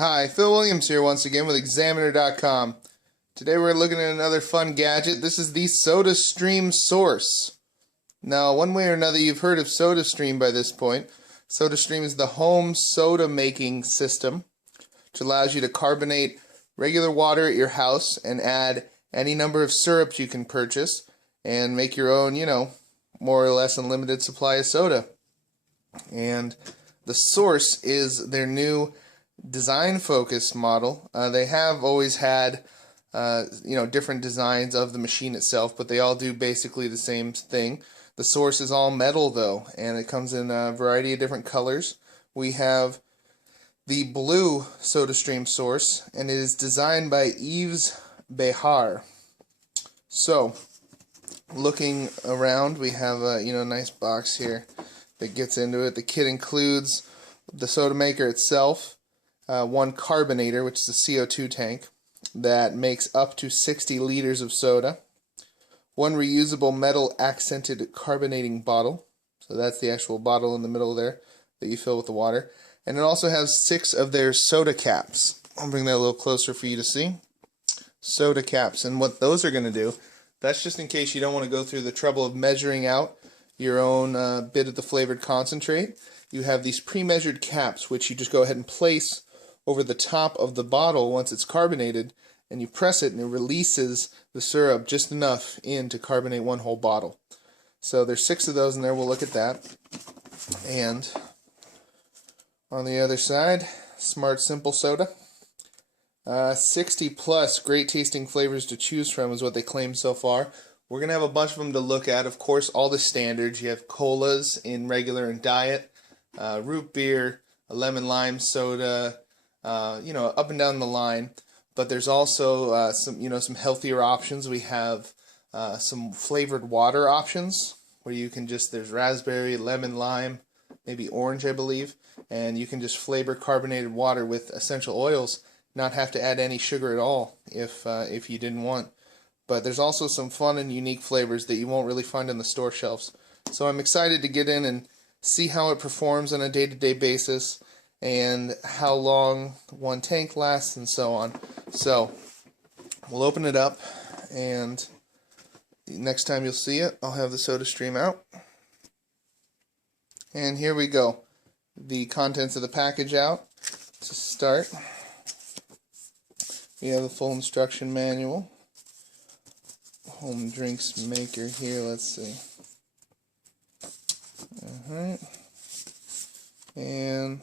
Hi, Phil Williams here once again with Examiner.com. Today we're looking at another fun gadget. This is the SodaStream Source. Now, one way or another, you've heard of SodaStream by this point. SodaStream is the home soda making system, which allows you to carbonate regular water at your house and add any number of syrups you can purchase and make your own, more or less unlimited supply of soda. And the Source is their new design-focused model. They have always had, different designs of the machine itself, but they all do basically the same thing. The Source is all metal, though, and it comes in a variety of different colors. We have the blue SodaStream Source, and it is designed by Yves Behar. So, looking around, we have a nice box here that gets into it. The kit includes the soda maker itself, one carbonator, which is a CO2 tank that makes up to 60 liters of soda, one reusable metal accented carbonating bottle, so that's the actual bottle in the middle there that you fill with the water, and it also has 6 of their soda caps. I'll bring that a little closer for you to see. Soda caps, and what those are going to do, that's just in case you don't want to go through the trouble of measuring out your own bit of the flavored concentrate. You have these pre-measured caps, which you just go ahead and place over the top of the bottle once it's carbonated, and you press it and it releases the syrup just enough in to carbonate one whole bottle. So there's 6 of those in there. We'll look at that. And on the other side, Smart Simple Soda. 60 plus great tasting flavors to choose from is what they claim so far. We're going to have a bunch of them to look at. Of course, all the standards. You have colas in regular and diet, root beer, a lemon lime soda, up and down the line. But there's also some healthier options. We have some flavored water options where you can there's raspberry, lemon, lime, maybe orange, I believe, and you can just flavor carbonated water with essential oils, not have to add any sugar at all if you didn't want. But there's also some fun and unique flavors that you won't really find on the store shelves. So I'm excited to get in and see how it performs on a day-to-day basis and how long one tank lasts and so on. So we'll open it up, and next time you'll see it, I'll have the SodaStream out. And here we go. The contents of the package out. To start, we have a full instruction manual. Home drinks maker here, let's see. Alright. And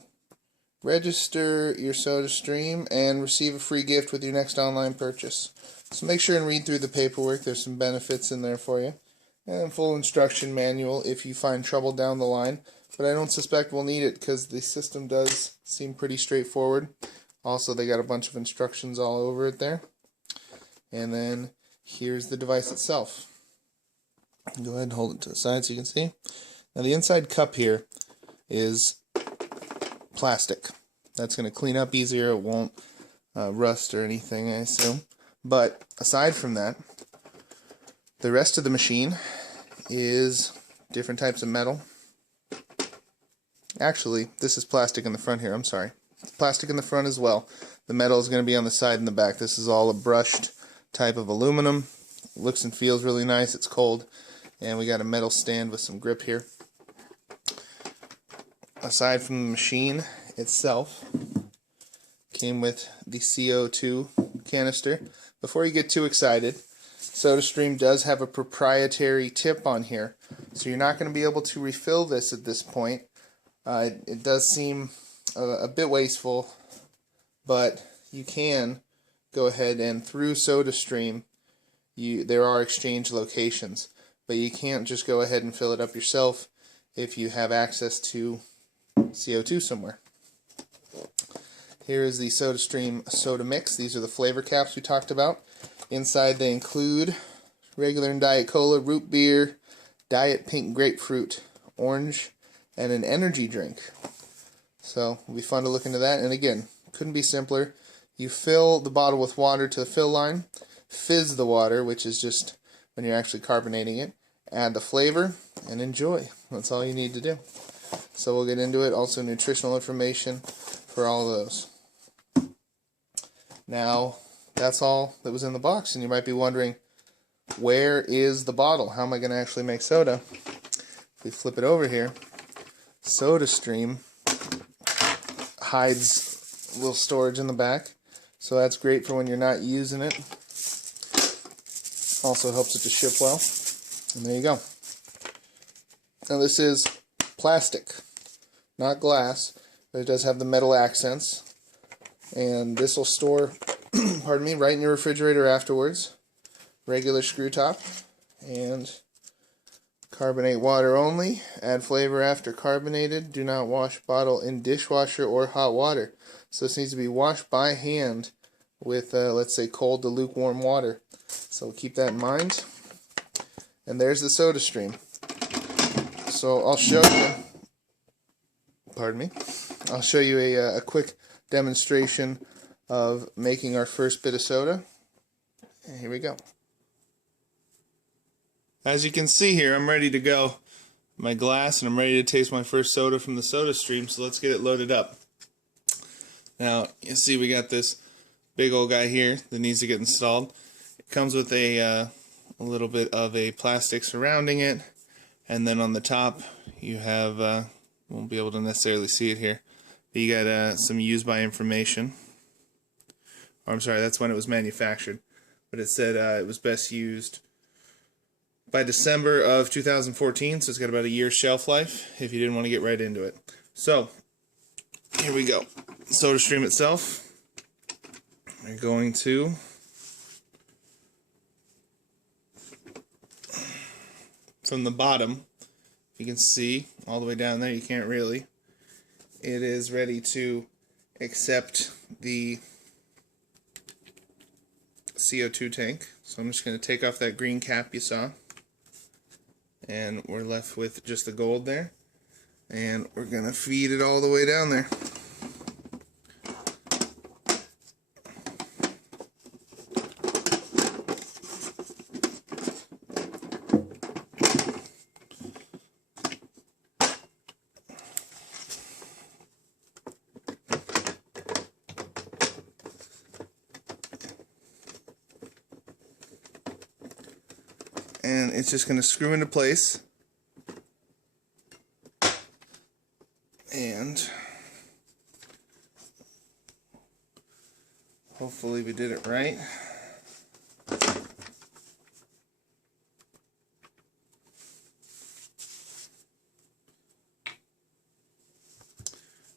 register your SodaStream and receive a free gift with your next online purchase. So make sure and read through the paperwork. There's some benefits in there for you. And full instruction manual if you find trouble down the line. But I don't suspect we'll need it because the system does seem pretty straightforward. Also, they got a bunch of instructions all over it there. And then here's the device itself. Go ahead and hold it to the side so you can see. Now the inside cup here is plastic. That's going to clean up easier. It won't rust or anything, I assume. But aside from that, the rest of the machine is different types of metal. Actually, this is plastic in the front here. I'm sorry. It's plastic in the front as well. The metal is going to be on the side and the back. This is all a brushed type of aluminum. It looks and feels really nice. It's cold. And we got a metal stand with some grip here. Aside from the machine itself, came with the CO2 canister. Before you get too excited, SodaStream does have a proprietary tip on here, so you're not going to be able to refill this at this point. It does seem a bit wasteful, but you can go ahead and through SodaStream, there are exchange locations, but you can't just go ahead and fill it up yourself if you have access to CO2 somewhere. Here is the SodaStream Soda Mix. These are the flavor caps we talked about. Inside they include regular and diet cola, root beer, diet pink grapefruit, orange, and an energy drink. So it'll be fun to look into that. And again, couldn't be simpler. You fill the bottle with water to the fill line, fizz the water, which is just when you're actually carbonating it, add the flavor, and enjoy. That's all you need to do. So we'll get into it. Also nutritional information for all of those. Now, that's all that was in the box, and you might be wondering, where is the bottle? How am I going to actually make soda? If we flip it over here, SodaStream hides a little storage in the back, so that's great for when you're not using it. Also helps it to ship well. And there you go. Now this is plastic, not glass, but it does have the metal accents. And this will store, pardon me, right in your refrigerator afterwards. Regular screw top and carbonate water only. Add flavor after carbonated. Do not wash bottle in dishwasher or hot water. So this needs to be washed by hand with, let's say, cold to lukewarm water. So keep that in mind. And there's the SodaStream. So I'll show you, pardon me, I'll show you a quick demonstration of making our first bit of soda. And here we go. As you can see here, I'm ready to go. My glass, and I'm ready to taste my first soda from the SodaStream, so let's get it loaded up. Now, you see we got this big old guy here that needs to get installed. It comes with a little bit of a plastic surrounding it, and then on the top you have, won't be able to necessarily see it here, but you got some use by information. Or I'm sorry, that's when it was manufactured, but it said it was best used by December of 2014, so it's got about a year's shelf life if you didn't want to get right into it. So, here we go. SodaStream itself. We're going to from the bottom, you can see all the way down there, you can't really. It is ready to accept the CO2 tank. So I'm just going to take off that green cap you saw. And we're left with just the gold there. And we're going to feed it all the way down there. And it's just going to screw into place. And hopefully we did it right.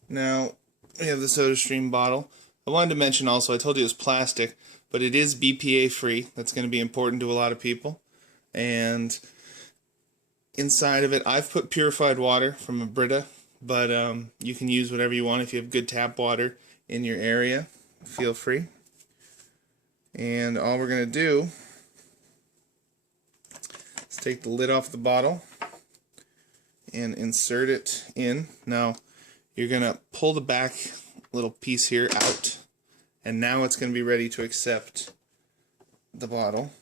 Now we have the SodaStream bottle. I wanted to mention also, I told you it was plastic, but it is BPA free. That's going to be important to a lot of people. And inside of it, I've put purified water from a Brita, but you can use whatever you want. If you have good tap water in your area, feel free. And all we're going to do is take the lid off the bottle and insert it in. Now, you're going to pull the back little piece here out, and now it's going to be ready to accept the bottle.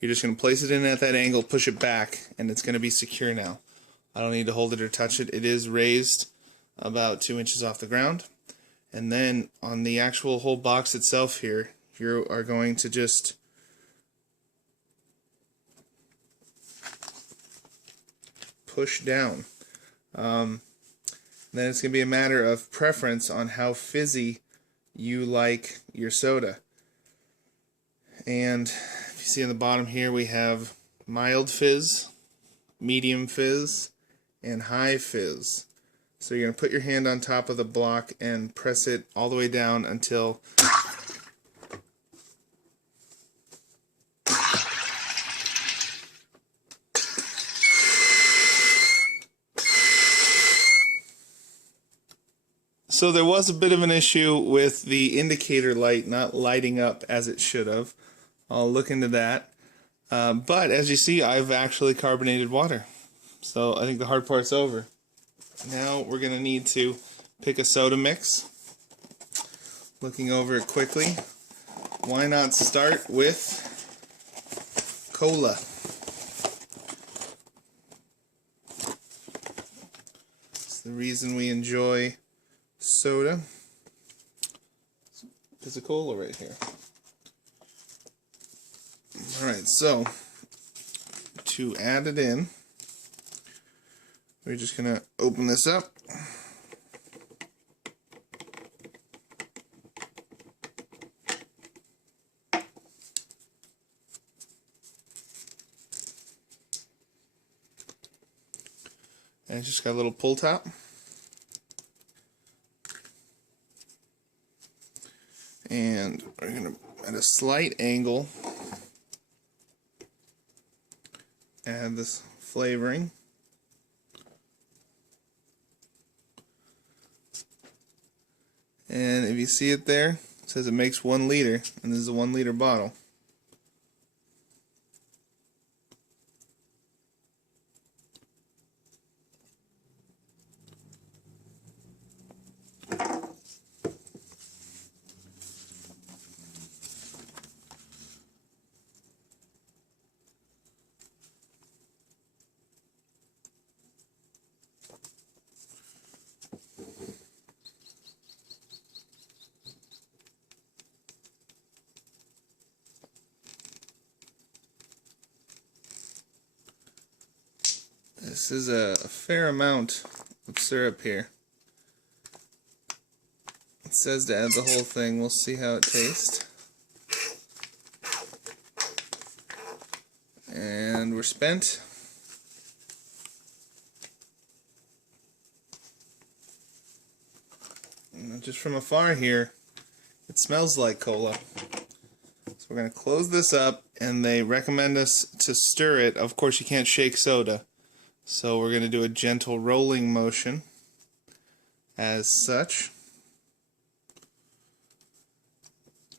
You're just going to place it in at that angle, push it back, and it's going to be secure now. I don't need to hold it or touch it. It is raised about 2 inches off the ground. And then on the actual whole box itself here, you are going to just push down. Then it's going to be a matter of preference on how fizzy you like your soda. And if you see on the bottom here, we have mild fizz, medium fizz, and high fizz. So you're going to put your hand on top of the block and press it all the way down until So there was a bit of an issue with the indicator light not lighting up as it should have. I'll look into that. But as you see, I've actually carbonated water. So I think the hard part's over. Now we're going to need to pick a soda mix. Looking over it quickly, why not start with cola? It's the reason we enjoy soda. There's a cola right here. Alright, so to add it in, we're just going to open this up. And it's just got a little pull top. And we're going to, at a slight angle, add this flavoring. And if you see it there, it says it makes 1 liter, and this is a 1 liter bottle. This is a fair amount of syrup here. It says to add the whole thing. We'll see how it tastes. And we're spent. And just from afar here, it smells like cola. So we're going to close this up, and they recommend us to stir it. Of course, you can't shake soda. So we're going to do a gentle rolling motion as such.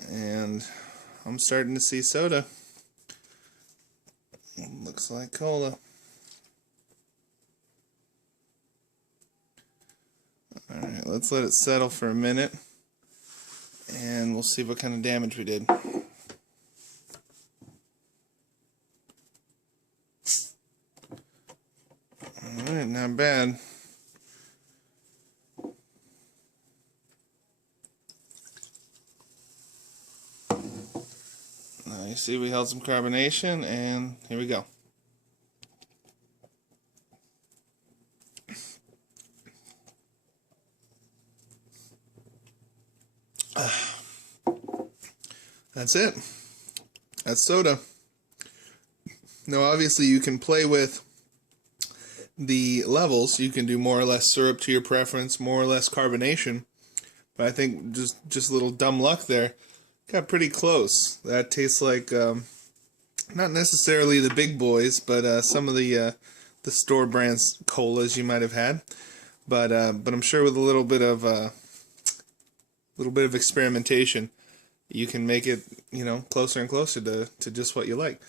And I'm starting to see soda. Looks like cola. Alright, let's let it settle for a minute. And we'll see what kind of damage we did. Alright, not bad. Now you see we held some carbonation, and here we go. That's it. That's soda. Now obviously you can play with the levels. You can do more or less syrup to your preference, more or less carbonation. But I think just a little dumb luck there. Got pretty close. That tastes like not necessarily the big boys, but some of the store brands colas you might have had. But I'm sure with a little bit of experimentation, you can make it, you know, closer and closer to just what you like.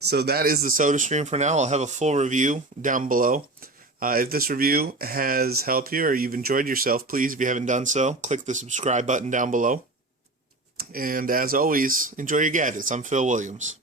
So that is the SodaStream for now. I'll have a full review down below. If this review has helped you or you've enjoyed yourself, please, if you haven't done so, click the subscribe button down below. And as always, enjoy your gadgets. I'm Phil Williams.